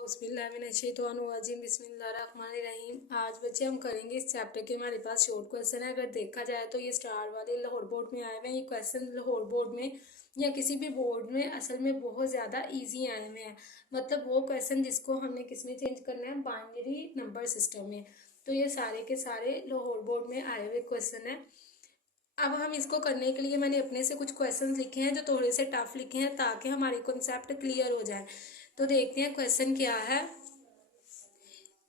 बिस्मिल्लाहिर्रहमानिर्रहीम। आज बच्चे हम करेंगे इस चैप्टर के, हमारे पास शॉर्ट क्वेश्चन है। अगर देखा जाए तो ये स्टार वाले लाहौर बोर्ड में आए हुए हैं। ये क्वेश्चन लाहौर बोर्ड में या किसी भी बोर्ड में असल में बहुत ज़्यादा इजी आए हुए हैं। मतलब वो क्वेश्चन जिसको हमने किस में चेंज करना है, बाइनरी नंबर सिस्टम में। तो ये सारे के सारे लाहौर बोर्ड में आए हुए क्वेश्चन है। अब हम इसको करने के लिए मैंने अपने से कुछ क्वेश्चंस लिखे हैं जो थोड़े से टफ लिखे हैं, ताकि हमारे कॉन्सेप्ट क्लियर हो जाए। तो देखते हैं क्वेश्चन क्या है।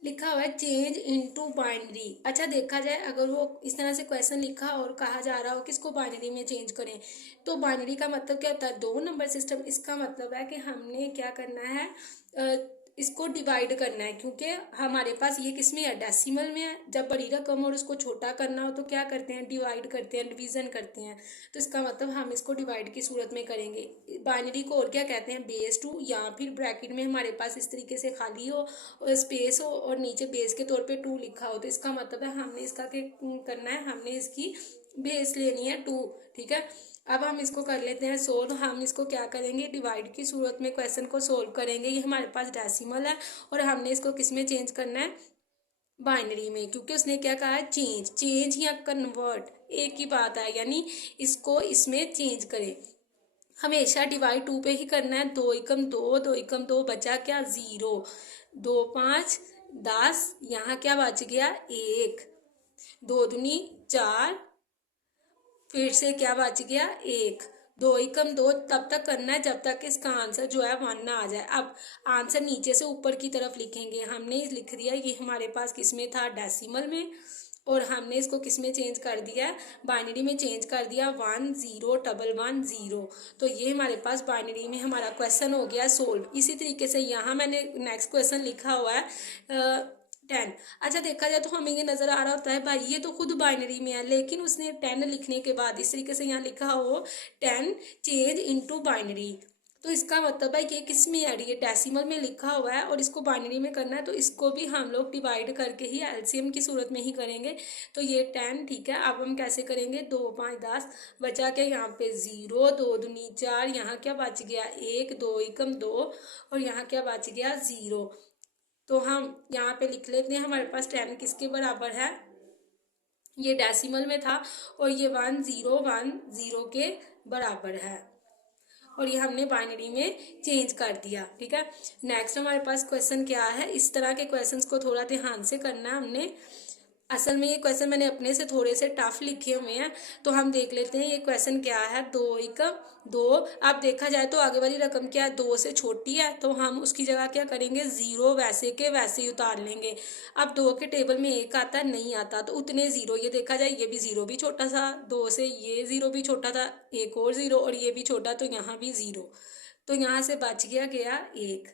लिखा हुआ है चेंज इनटू बाइनरी। अच्छा, देखा जाए अगर वो इस तरह से क्वेश्चन लिखा और कहा जा रहा हो कि इसको बाइनरी में चेंज करें, तो बाइनरी का मतलब क्या होता है? दो नंबर सिस्टम। इसका मतलब है कि हमने क्या करना है, इसको डिवाइड करना है, क्योंकि हमारे पास ये किस में है, डेसिमल में है। जब बड़ी रकम और उसको छोटा करना हो तो क्या करते हैं, डिवाइड करते हैं, डिवीजन करते हैं। तो इसका मतलब हम इसको डिवाइड की सूरत में करेंगे। बाइनरी को और क्या कहते हैं, बेस टू, या फिर ब्रैकेट में हमारे पास इस तरीके से खाली हो और स्पेस हो और नीचे बेस के तौर पे 2 लिखा हो। तो इसका मतलब है हमने इसका क्या करना है, हमने इसकी बेस लेनी है 2। ठीक है, अब हम इसको कर लेते हैं सोल्व। हम इसको क्या करेंगे, डिवाइड की सूरत में क्वेश्चन को सोल्व करेंगे। ये हमारे पास डेसिमल है और हमने इसको किस में चेंज करना है, बाइनरी में, क्योंकि उसने क्या कहा है, चेंज। चेंज या कन्वर्ट एक ही बात है, यानी इसको इसमें चेंज करें। हमेशा डिवाइड 2 पे ही करना है। 2 एकम 2, 2 एकम 2, बचा क्या, 0। 2 5 10, यहाँ क्या बच गया, 1। 2 दूनी 4, फिर से क्या बच गया, 1। 2 एकम 2 तब तक करना है जब तक इसका आंसर जो है 1 ना आ जाए। अब आंसर नीचे से ऊपर की तरफ लिखेंगे। हमने लिख दिया, ये हमारे पास किस में था, डेसिमल में, और हमने इसको किस में चेंज कर दिया, बाइनरी में चेंज कर दिया, 1 0 1 1 0। तो ये हमारे पास बाइनरी में हमारा क्वेश्चन हो गया सोल्व। इसी तरीके से यहाँ मैंने नेक्स्ट क्वेश्चन लिखा हुआ है 10। अच्छा, देखा जाए तो हमें ये नजर आ रहा होता है भाई ये तो खुद बाइनरी में है, लेकिन उसने 10 लिखने के बाद इस तरीके से यहाँ लिखा हो 10 चेंज इनटू बाइनरी। तो इसका मतलब है कि किस में है, ये डेसिमल में लिखा हुआ है और इसको बाइनरी में करना है, तो इसको भी हम लोग डिवाइड करके ही एलसीएम की सूरत में ही करेंगे। तो ये 10, ठीक है। अब हम कैसे करेंगे, 2 5 10, बचा क्या यहाँ पे 0, 2 दूनी 4, यहाँ क्या बच गया 1, 2 एकम 2, और यहाँ क्या बच गया 0। तो हम यहाँ पे लिख लेते हैं, हमारे पास 10 किसके बराबर है, ये डेसिमल में था और ये 1 0 1 0 के बराबर है, और ये हमने बाइनरी में चेंज कर दिया। ठीक है, नेक्स्ट हमारे पास क्वेश्चन क्या है। इस तरह के क्वेश्चंस को थोड़ा ध्यान से करना है हमने। असल में ये क्वेश्चन मैंने अपने से थोड़े से टफ लिखे हुए हैं, तो हम देख लेते हैं ये क्वेश्चन क्या है। 2 एकम 2। अब देखा जाए तो आगे वाली रकम क्या है, 2 से छोटी है, तो हम उसकी जगह क्या करेंगे, 0 वैसे के वैसे ही उतार लेंगे। अब 2 के टेबल में 1 आता है, नहीं आता, तो उतने 0। ये देखा जाए ये भी 0 भी छोटा था, 2 से ये 0 भी छोटा था, एक और 0, और ये भी छोटा, तो यहाँ भी 0। तो यहाँ से बच गया 1।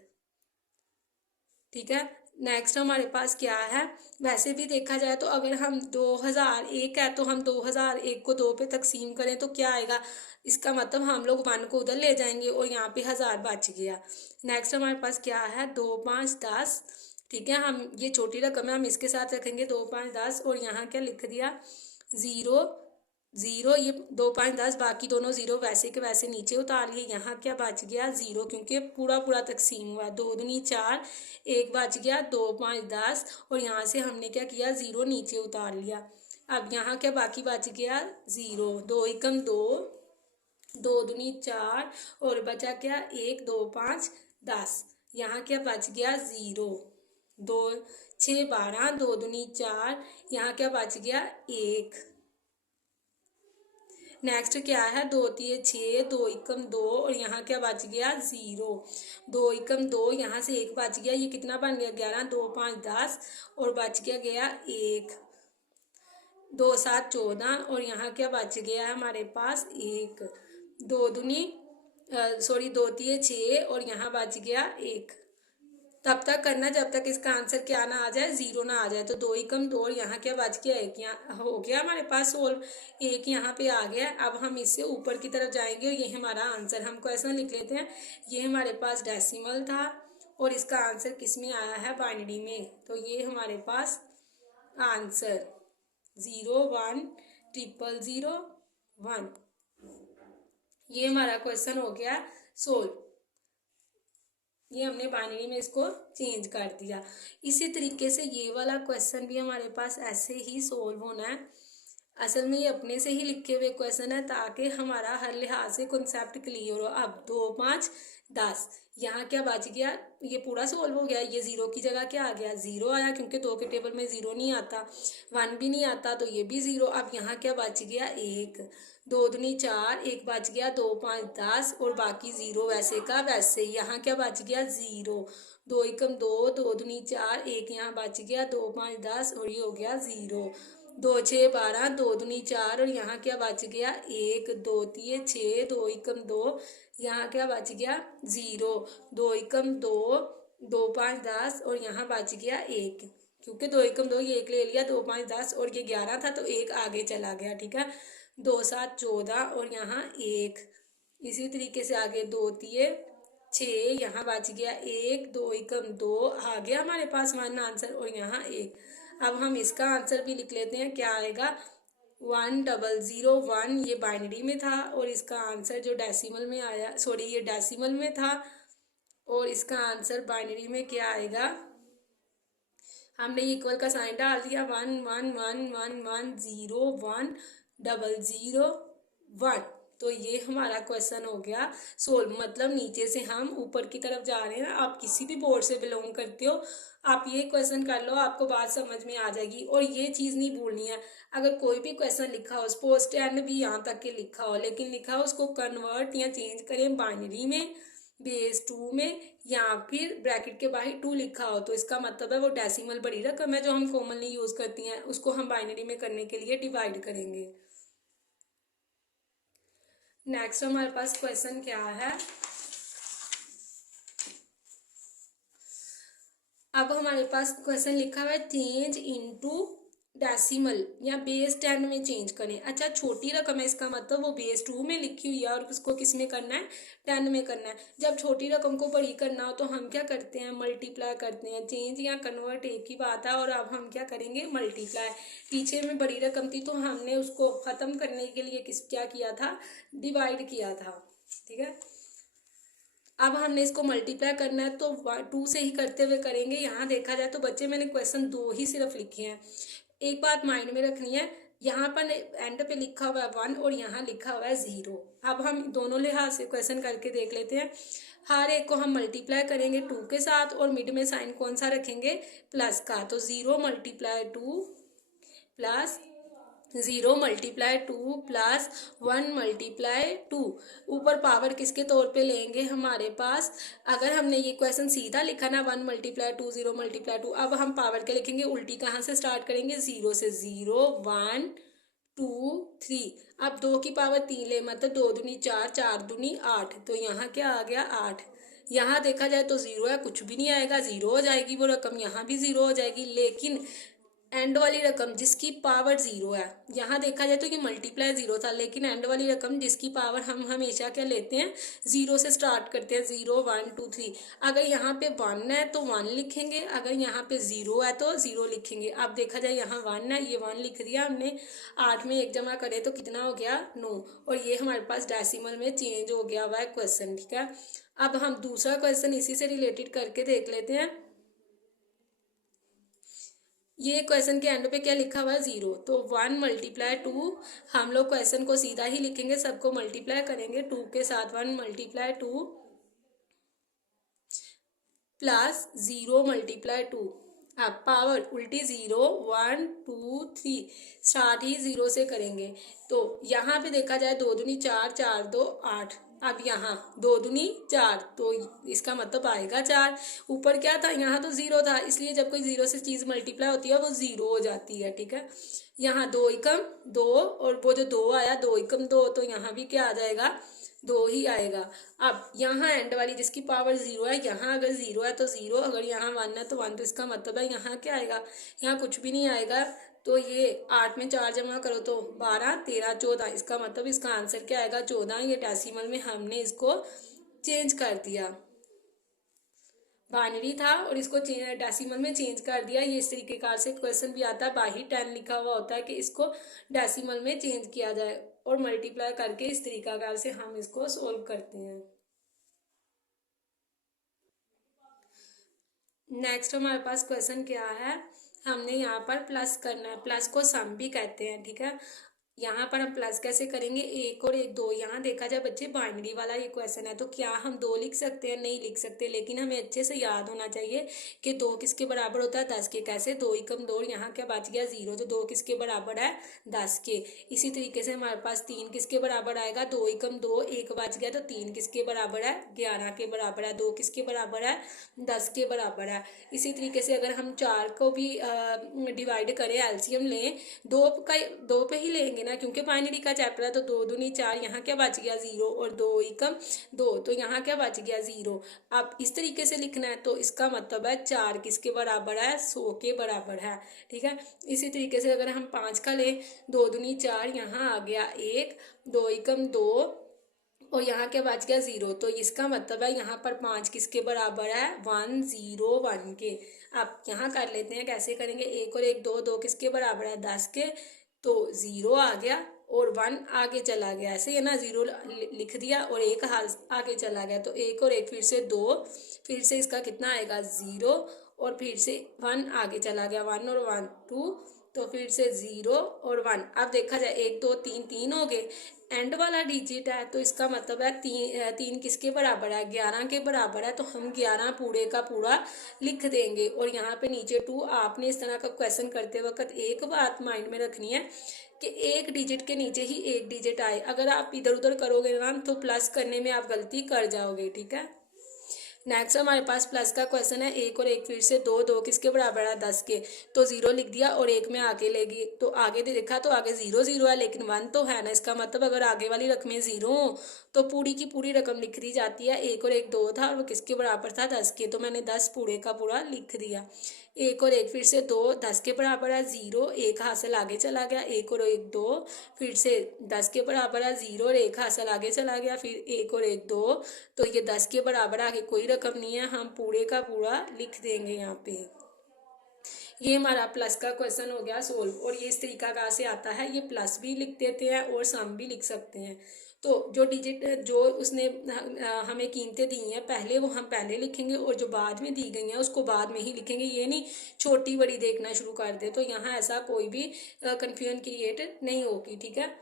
ठीक है, नेक्स्ट हमारे पास क्या है। वैसे भी देखा जाए तो अगर हम 2001 है तो हम 2001 को 2 पे तकसीम करें तो क्या आएगा, इसका मतलब हम लोग 1 को उधर ले जाएंगे और यहाँ पे 1000 बच गया। नेक्स्ट हमारे पास क्या है, 2 5 10। ठीक है, हम ये छोटी रकम है, हम इसके साथ रखेंगे 2 5 10, और यहाँ क्या लिख दिया 0 0। ये 2 5 10, बाकी दोनों 0 वैसे के वैसे नीचे उतार लिए। यहाँ क्या बच गया 0, क्योंकि पूरा पूरा तकसीम हुआ। 2 दूनी 4, 1 बच गया, 2 5 10, और यहाँ से हमने क्या किया, 0 नीचे उतार लिया। अब यहाँ क्या बाकी बच गया 0। 2 एकम 2, 2 दूनी 4, और बचा क्या 1, 2 5 10, यहाँ क्या बच गया 0। 2 6 12, 2 दूनी 4, यहाँ क्या बच गया 1। नेक्स्ट क्या है, 2 3 6, 2 एकम 2, और यहाँ क्या बच गया 0। 2 एकम 2, यहाँ से 1 बच गया, ये कितना बन गया 11, 2 5 10, और बच गया 1। 2 7 14, और यहाँ क्या बच गया है हमारे पास 1। 2 दूनी 2 3 6, और यहाँ बच गया 1। तब तक करना जब तक इसका आंसर क्या ना आ जाए, 0 ना आ जाए। तो 2 एकम 2, और यहाँ क्या बच गया 1, यहाँ हो गया हमारे पास सोल्व। 1 यहाँ पे आ गया। अब हम इससे ऊपर की तरफ जाएंगे और ये हमारा आंसर, हम क्वेश्चन लिख लेते हैं। ये हमारे पास डेसिमल था और इसका आंसर किस में आया है, बाइनरी में। तो ये हमारे पास आंसर 0 1 0 0 1, ये हमारा क्वेश्चन हो गया सोल्व। ये हमने बाइनरी में इसको चेंज कर दिया। इसी तरीके से ये वाला क्वेश्चन भी हमारे पास ऐसे ही सोल्व होना है। असल में ये अपने से ही लिखे हुए क्वेश्चन है ताकि हमारा हर लिहाज से कॉन्सेप्ट क्लियर हो। अब 2 5 10, यहाँ क्या बच गया, ये पूरा सॉल्व हो गया। ये जीरो की जगह क्या आ गया, जीरो आया, क्योंकि 2 के टेबल में जीरो नहीं आता, 1 भी नहीं आता, तो ये भी जीरो। अब यहाँ क्या बच गया, 1, 2 दूनी 4, 1 बच गया, 2 5 10 और बाकी जीरो वैसे का वैसे। यहाँ क्या बच गया, जीरो, 2 एकम 2, 2 दूनी 4, 1 यहाँ बच गया, 2 5 10 और ये हो गया जीरो। 2 6 12, 2 दूनी 4 और यहाँ क्या बच गया, 1, 2 3 6, 2 एकम 2, यहाँ क्या बच गया, जीरो, 2 एकम 2, 2 5 10 और यहाँ बच गया 1, क्योंकि 2 एकम 2 ये 1 ले लिया, 2 5 10 और ये 11 था तो 1 आगे चला गया, ठीक है। 2 7 14 और यहाँ 1, इसी तरीके से आगे 2 3 6, यहाँ बच गया 1, 2 एकम 2 आ गया हमारे पास 1 आंसर और यहाँ 1। अब हम इसका आंसर भी लिख लेते हैं, क्या आएगा, 1001, ये बाइनरी में था और इसका आंसर जो डेसिमल में आया, सॉरी ये डेसिमल में था और इसका आंसर बाइनरी में क्या आएगा, हमने इक्वल का साइन डाल दिया, 1 1 1 1 1 0 1 0 0 1। तो ये हमारा क्वेश्चन हो गया सोल्व। मतलब नीचे से हम ऊपर की तरफ जा रहे हैं। आप किसी भी बोर्ड से बिलोंग करते हो, आप ये क्वेश्चन कर लो, आपको बात समझ में आ जाएगी। और ये चीज़ नहीं भूलनी है, अगर कोई भी क्वेश्चन लिखा हो, सपोज 10 भी यहाँ तक के लिखा हो, लेकिन लिखा हो उसको कन्वर्ट या चेंज करें बाइनरी में, बेस 2 में, या फिर ब्रैकेट के बाहर 2 लिखा हो, तो इसका मतलब है वो डेसिमल बड़ी रकम है जो हम कॉमनली यूज़ करती हैं, उसको हम बाइनरी में करने के लिए डिवाइड करेंगे। नेक्स्ट हमारे पास क्वेश्चन क्या है, अब हमारे पास क्वेश्चन लिखा हुआ है चेंज इनटू डेसिमल या बेस 10 में चेंज करें। अच्छा, छोटी रकम है, इसका मतलब वो बेस 2 में लिखी हुई है और उसको किस में करना है, 10 में करना है। जब छोटी रकम को बड़ी करना हो तो हम क्या करते हैं, मल्टीप्लाई करते हैं। चेंज या कन्वर्ट एक ही बात है, और अब हम क्या करेंगे, मल्टीप्लाई। पीछे में बड़ी रकम थी तो हमने उसको ख़त्म करने के लिए क्या किया था, डिवाइड किया था, ठीक है। अब हमने इसको मल्टीप्लाई करना है तो 2 से ही करते हुए करेंगे। यहाँ देखा जाए तो बच्चे मैंने क्वेश्चन 2 ही सिर्फ लिखे हैं। एक बात माइंड में रखनी है, यहाँ पर एंड पे लिखा हुआ है 1 और यहाँ लिखा हुआ है 0। अब हम दोनों लिहाज से क्वेश्चन करके देख लेते हैं। हर एक को हम मल्टीप्लाई करेंगे 2 के साथ और मिड में साइन कौन सा रखेंगे, प्लस का। तो 0 multiply 2 plus 0 multiply 2 plus 1 multiply 2। ऊपर पावर किसके तौर पे लेंगे हमारे पास, अगर हमने ये क्वेश्चन सीधा लिखा ना 1 मल्टीप्लाई 2 0 मल्टीप्लाई 2, अब हम पावर के लिखेंगे उल्टी, कहाँ से स्टार्ट करेंगे, 0 से। 0 1 2 3, अब 2 की पावर 3 ले, मतलब 2 दूनी 4, 4 दूनी 8, तो यहाँ क्या आ गया 8। यहाँ देखा जाए तो 0 है, कुछ भी नहीं आएगा, 0 हो जाएगी वो रकम, यहाँ भी 0 हो जाएगी। लेकिन एंड वाली रकम जिसकी पावर 0 है, यहाँ देखा जाए तो ये मल्टीप्लाई 0 था, लेकिन एंड वाली रकम जिसकी पावर हम हमेशा क्या लेते हैं, 0 से स्टार्ट करते हैं। 0 1 2 3, अगर यहाँ पे 1 है तो 1 लिखेंगे, अगर यहाँ पे 0 है तो 0 लिखेंगे। अब देखा जाए यहाँ 1 है, ये 1 लिख दिया हमने। 8 में 1 जमा करें तो कितना हो गया, 9, और ये हमारे पास डेसिमल में चेंज हो गया हुआ है क्वेश्चन, ठीक है। अब हम दूसरा क्वेश्चन इसी से रिलेटेड करके देख लेते हैं। ये क्वेश्चन के एंड पे क्या लिखा हुआ है, 0, तो 1 मल्टीप्लाई 2, हम लोग क्वेश्चन को सीधा ही लिखेंगे, सबको मल्टीप्लाई करेंगे 2 के साथ। 1 मल्टीप्लाई 2 प्लस 0 मल्टीप्लाई 2, अब पावर उल्टी 0 1 2 3, स्टार्ट ही 0 से करेंगे। तो यहाँ पे देखा जाए 2 दूनी 4, 4 2 8, अब यहाँ 2 दूनी 4, तो इसका मतलब आएगा 4। ऊपर क्या था, यहाँ तो 0 था, इसलिए जब कोई 0 से चीज़ मल्टीप्लाई होती है वो 0 हो जाती है, ठीक है। यहाँ 2 एकम 2 और वो जो 2 आया 2 एकम 2, तो यहाँ भी क्या आ जाएगा, 2 ही आएगा। अब यहाँ एंड वाली जिसकी पावर 0 है, यहाँ अगर 0 है तो 0, अगर यहाँ 1 है तो 1, तो इसका मतलब है यहाँ क्या आएगा, यहाँ कुछ भी नहीं आएगा। तो ये 8 में 4 जमा करो तो 12 13 14, इसका मतलब इसका आंसर क्या आएगा, 14। ये डेसिमल में हमने इसको चेंज कर दिया, बाइनरी था और इसको डेसिमल में चेंज कर दिया। ये इस तरीके कार से क्वेश्चन भी आता है, बाही 10 लिखा हुआ होता है कि इसको डेसिमल में चेंज किया जाए और मल्टीप्लाई करके इस तरीका कार से हम इसको सोल्व करते हैं। नेक्स्ट हमारे पास क्वेश्चन क्या है, हमने यहाँ पर प्लस करना है, प्लस को सम भी कहते हैं, ठीक है। यहाँ पर हम प्लस कैसे करेंगे, एक और एक दो, यहाँ देखा जाए बच्चे बाइनरी वाला ये क्वेश्चन है, तो क्या हम दो लिख सकते हैं, नहीं लिख सकते, लेकिन हमें अच्छे से याद होना चाहिए कि दो किसके बराबर होता है, 10 के। कैसे, दो एकम दो, यहाँ क्या बच गया, जीरो, तो दो किसके बराबर है, 10 के। इसी तरीके से हमारे पास तीन किसके बराबर आएगा, दो एकम दो, एक बच गया, तो तीन किसके बराबर है, 11 के बराबर है। दो किसके बराबर है, 10 के बराबर है। इसी तरीके से अगर हम चार को भी डिवाइड करें, एलसीएम लें, दो का, दो पे ही लेंगे ना, क्योंकि बाइनरी का चैप्टर है, तो दो दूनी चार, यहाँ क्या बच गया, जीरो, और दो एकम दो, तो यहाँ क्या बच गया, जीरो। अब इस तरीके से लिखना है, तो इसका मतलब है चार किसके बराबर है, 100 के बराबर है, ठीक है। इसी तरीके से अगर हम पाँच का लें, दो दूनी चार, यहाँ आ गया एक, दो एकम दो, और यहाँ क्या बच गया, जीरो, तो इसका मतलब है यहाँ पर पाँच किसके बराबर है, 101 के। अब यहाँ कर लेते हैं, कैसे करेंगे, एक और एक दो, दो किसके बराबर है, 10 के, तो जीरो आ गया और 1 आगे चला गया, ऐसे है ना, जीरो लिख दिया और एक आगे चला गया, तो एक और एक फिर से दो, फिर से इसका कितना आएगा, जीरो, और फिर से 1 आगे चला गया, 1 और 1 2, तो फिर से जीरो और 1। अब देखा जाए, एक दो तीन, तीन हो गए, एंड वाला डिजिट है, तो इसका मतलब है तीन किसके बराबर है, 11 के बराबर है, तो हम 11 पूरे का पूरा लिख देंगे। और यहाँ पे नीचे 2, आपने इस तरह का क्वेश्चन करते वक्त एक बात माइंड में रखनी है कि एक डिजिट के नीचे ही एक डिजिट आए, अगर आप इधर उधर करोगे ना, तो प्लस करने में आप गलती कर जाओगे, ठीक है। नेक्स्ट हमारे पास प्लस का क्वेश्चन है, एक और एक फिर से दो, दो किसके बराबर है, 10 के, तो जीरो लिख दिया और एक में आगे लेगी, तो आगे देखा तो आगे जीरो जीरो है, लेकिन 1 तो है ना, इसका मतलब अगर आगे वाली रकमें जीरो हो तो पूरी की पूरी रकम लिख दी जाती है। एक और एक दो था और वो किसके बराबर था, 10 के, तो मैंने 10 पूरे का पूरा लिख दिया। एक और एक फिर से दो, 10 के बराबर है, जीरो, एक हासिल आगे चला गया, एक और एक दो, फिर से 10 के बराबर है, जीरो, और एक हासिल आगे चला गया, फिर एक और एक दो, तो ये 10 के बराबर आगे कोई रकम नहीं है, हम पूरे का पूरा लिख देंगे यहाँ पे। ये हमारा प्लस का क्वेश्चन हो गया सोल्व। और ये इस तरीका का से आता है, ये प्लस भी लिख देते हैं और सम भी लिख सकते हैं। तो जो डिजिट जो उसने हमें कीमतें दी हैं पहले, वो हम पहले लिखेंगे, और जो बाद में दी गई हैं उसको बाद में ही लिखेंगे, ये नहीं छोटी बड़ी देखना शुरू कर दे, तो यहाँ ऐसा कोई भी कंफ्यूजन क्रिएट नहीं होगी, ठीक है।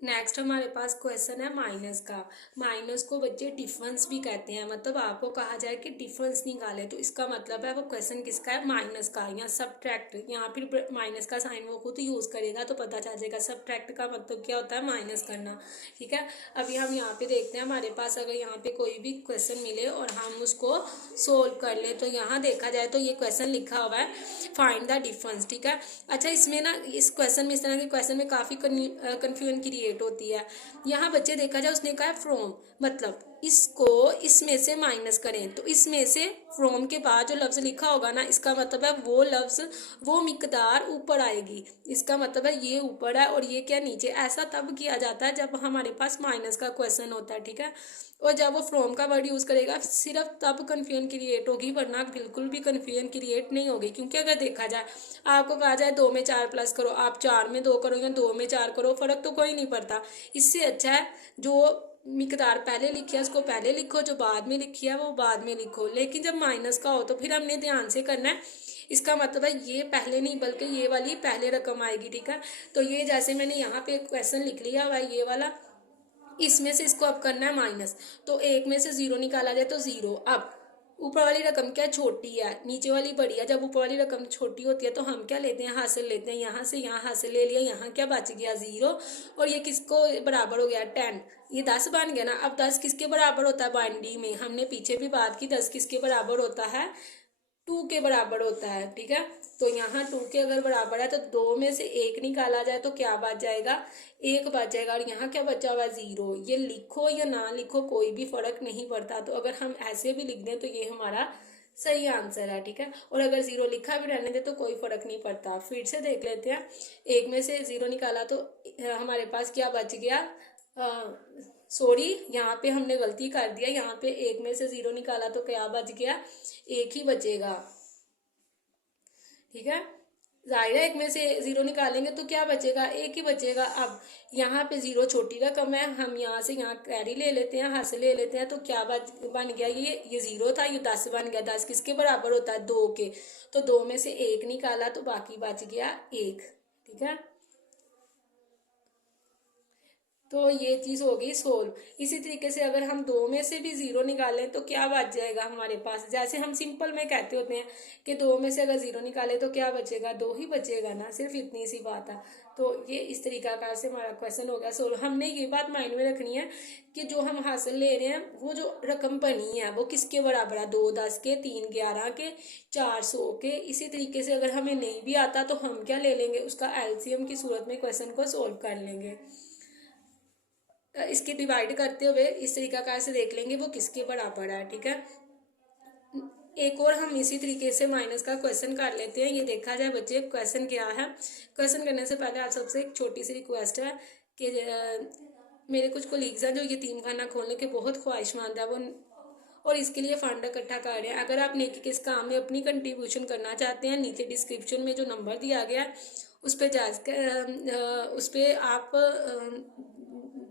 नेक्स्ट हमारे पास क्वेश्चन है माइनस का। माइनस को बच्चे डिफरेंस भी कहते हैं, मतलब आपको कहा जाए कि डिफरेंस निकाले, तो इसका मतलब है वो क्वेश्चन किसका है, माइनस का या सब्ट्रैक्ट, यहाँ फिर माइनस का साइन वो खुद यूज करेगा तो पता चल जाएगा। सब्ट्रैक्ट का मतलब क्या होता है, माइनस करना, ठीक है। अभी हम यहाँ पे देखते हैं, हमारे पास अगर यहाँ पे कोई भी क्वेश्चन मिले और हम उसको सोल्व कर ले, तो यहाँ देखा जाए तो ये क्वेश्चन लिखा हुआ है फाइंड द डिफरेंस, ठीक है। अच्छा, इसमें ना इस क्वेश्चन में, इस तरह के क्वेश्चन में काफ़ी कन्फ्यूजन क्रिएट होती है। यहाँ बच्चे देखा जाए, उसने कहा है फ्रॉम, मतलब इसको इसमें से माइनस करें, तो इसमें से फ्रॉम के बाद जो लफ्ज़ लिखा होगा ना, इसका मतलब है वो लफ्ज़, वो मिकदार ऊपर आएगी, इसका मतलब है ये ऊपर है और ये क्या नीचे। ऐसा तब किया जाता है जब हमारे पास माइनस का क्वेश्चन होता है, ठीक है। और जब वो फ्रॉम का वर्ड यूज़ करेगा सिर्फ तब कन्फ्यूजन क्रिएट होगी, वरना बिल्कुल भी कन्फ्यूजन क्रिएट नहीं होगी। क्योंकि अगर देखा जाए, आपको कहा जाए 2 में 4 प्लस करो, आप 4 में 2 करो या 2 में 4 करो, फर्क तो कोई नहीं पड़ता। इससे अच्छा है जो मिकदार पहले लिखी है उसको पहले लिखो, जो बाद में लिखी है वो बाद में लिखो। लेकिन जब माइनस का हो तो फिर हमने ध्यान से करना है, इसका मतलब है ये पहले नहीं बल्कि ये वाली पहले रकम आएगी, ठीक है। तो ये जैसे मैंने यहाँ पे क्वेश्चन लिख लिया हुआ है ये वाला, इसमें से इसको अब करना है माइनस, तो एक में से जीरो निकाला जाए तो जीरो। अब ऊपर वाली रकम क्या छोटी है, नीचे वाली बड़ी है। जब ऊपर वाली रकम छोटी होती है तो हम क्या लेते हैं, हासिल लेते हैं, यहाँ से यहाँ हासिल ले लिया, यहाँ क्या बच गया, जीरो, और ये किसको बराबर हो गया, 10, ये 10 बन गया ना। अब 10 किसके बराबर होता है, बाइनरी में हमने पीछे भी बात की, 10 किसके बराबर होता है, 2 के बराबर होता है, ठीक है। तो यहाँ 2 के अगर बराबर है तो 2 में से 1 निकाला जाए तो क्या बच जाएगा, 1 बच जाएगा, और यहाँ क्या बचा हुआ है, जीरो। ये लिखो या ना लिखो कोई भी फर्क नहीं पड़ता, तो अगर हम ऐसे भी लिख दें तो ये हमारा सही आंसर है, ठीक है। और अगर जीरो लिखा भी रहने दे तो कोई फर्क नहीं पड़ता। फिर से देख लेते हैं, 1 में से जीरो निकाला तो हमारे पास क्या बच गया, सॉरी यहाँ पे हमने गलती कर दिया, यहाँ पे 1 में से जीरो निकाला तो क्या बच गया, 1 ही बचेगा, ठीक है। जाहिर है एक में से जीरो निकालेंगे तो क्या बचेगा, एक ही बचेगा। अब यहाँ पे जीरो छोटी रकम है, हम यहाँ से यहाँ कैरी ले लेते हैं, हाथ से ले लेते हैं, तो क्या बन गया, ये जीरो था, ये 10 बन गया। 10 किसके बराबर होता है, 2 के। तो 2 में से एक निकाला तो बाकी बच गया 1। ठीक है, तो ये चीज़ हो गई सोल्व। इसी तरीके से अगर हम 2 में से भी जीरो निकालें तो क्या बच जाएगा हमारे पास, जैसे हम सिंपल में कहते होते हैं कि 2 में से अगर जीरो निकाले तो क्या बचेगा, 2 ही बचेगा ना, सिर्फ इतनी सी बात है। तो ये इस तरीकाकार से हमारा क्वेश्चन हो गया सोल्व। हमने ये बात माइंड में रखनी है कि जो हम हासिल ले रहे हैं वो जो रकम बनी है वो किसके बराबर है, 2 10 के, 3 11 के, 4 100 के। इसी तरीके से अगर हमें नहीं भी आता तो हम क्या ले लेंगे, उसका एलसीएम की सूरत में क्वेश्चन को सोल्व कर लेंगे। इसके डिवाइड करते हुए इस तरीकाकार से देख लेंगे वो किसके बराबर है। ठीक है, एक और हम इसी तरीके से माइनस का क्वेश्चन कर लेते हैं। ये देखा जाए बच्चे क्वेश्चन क्या है। क्वेश्चन करने से पहले आप सबसे एक छोटी सी रिक्वेस्ट है कि मेरे कुछ कोलीग्स हैं जो यतीम खाना खोलने के बहुत ख्वाहिशमंद है, वो और इसके लिए फंड इकट्ठा कर रहे हैं। अगर आप नेकी के इस काम में अपनी कंट्रीब्यूशन करना चाहते हैं, नीचे डिस्क्रिप्शन में जो नंबर दिया गया है उस पर आप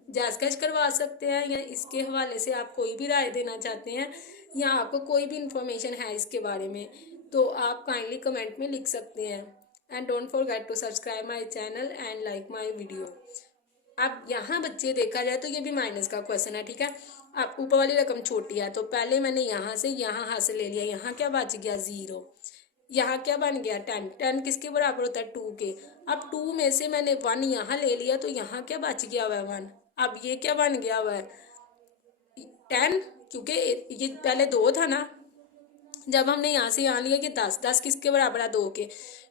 जायज़ कैश करवा सकते हैं, या इसके हवाले से आप कोई भी राय देना चाहते हैं या आपको कोई भी इंफॉर्मेशन है इसके बारे में तो आप काइंडली कमेंट में लिख सकते हैं। And don't forget to subscribe my channel and like my video. अब यहाँ बच्चे देखा जाए तो ये भी माइनस का क्वेश्चन है। ठीक है, अब ऊपर वाली रकम छोटी है तो पहले मैंने यहाँ से यहाँ हासिल ले लिया, यहाँ क्या बच गया, 0। यहाँ क्या बन गया, 10। 10 किसके बराबर होता है, 2 के। अब 2 में से मैंने 1 यहाँ ले लिया तो यहाँ क्या बच गया हुआ है, 1। अब ये क्या बन गया हुआ है, 10, क्योंकि ये पहले 2 था ना, जब हमने यहाँ से यहाँ लिया कि 10। 10 किसके बराबर है, 2 के।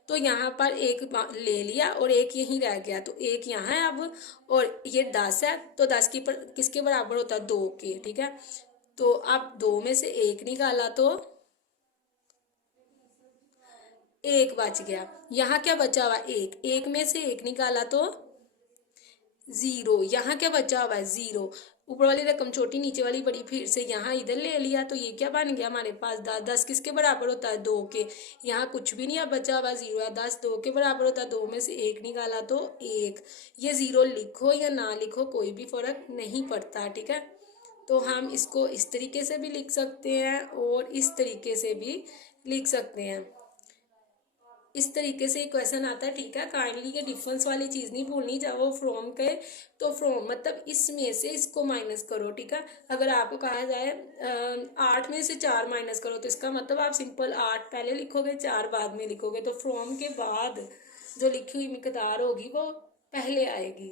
तो यहाँ पर एक ले लिया और एक यहीं रह गया, तो एक यहाँ है अब, और ये 10 है तो 10 किसके बराबर होता है, 2 के। ठीक है, तो अब 2 में से एक निकाला तो एक बच गया। यहाँ क्या बचा हुआ, एक। एक में से एक निकाला तो 0। यहाँ क्या बचा हुआ है, 0। ऊपर वाली रकम छोटी, नीचे वाली बड़ी, फिर से यहाँ इधर ले लिया तो ये क्या बन गया हमारे पास, 10। 10 किसके बराबर होता है, 2 के। यहाँ कुछ भी नहीं बचा हुआ, 0 है। 10 2 के बराबर होता है, 2 में से एक निकाला तो 1। ये 0 लिखो या ना लिखो कोई भी फर्क नहीं पड़ता। ठीक है, तो हम इसको इस तरीके से भी लिख सकते हैं और इस तरीके से भी लिख सकते हैं। इस तरीके से क्वेश्चन आता है। ठीक है, काइंडली ये डिफरेंस वाली चीज़ नहीं भूलनी, जब वो फ्रॉम के तो फ्रॉम मतलब इसमें से इसको माइनस करो। ठीक है, अगर आपको कहा जाए 8 में से 4 माइनस करो तो इसका मतलब आप सिंपल 8 पहले लिखोगे, 4 बाद में लिखोगे, तो फ्रॉम के बाद जो लिखी हुई मिकदार होगी वो पहले आएगी।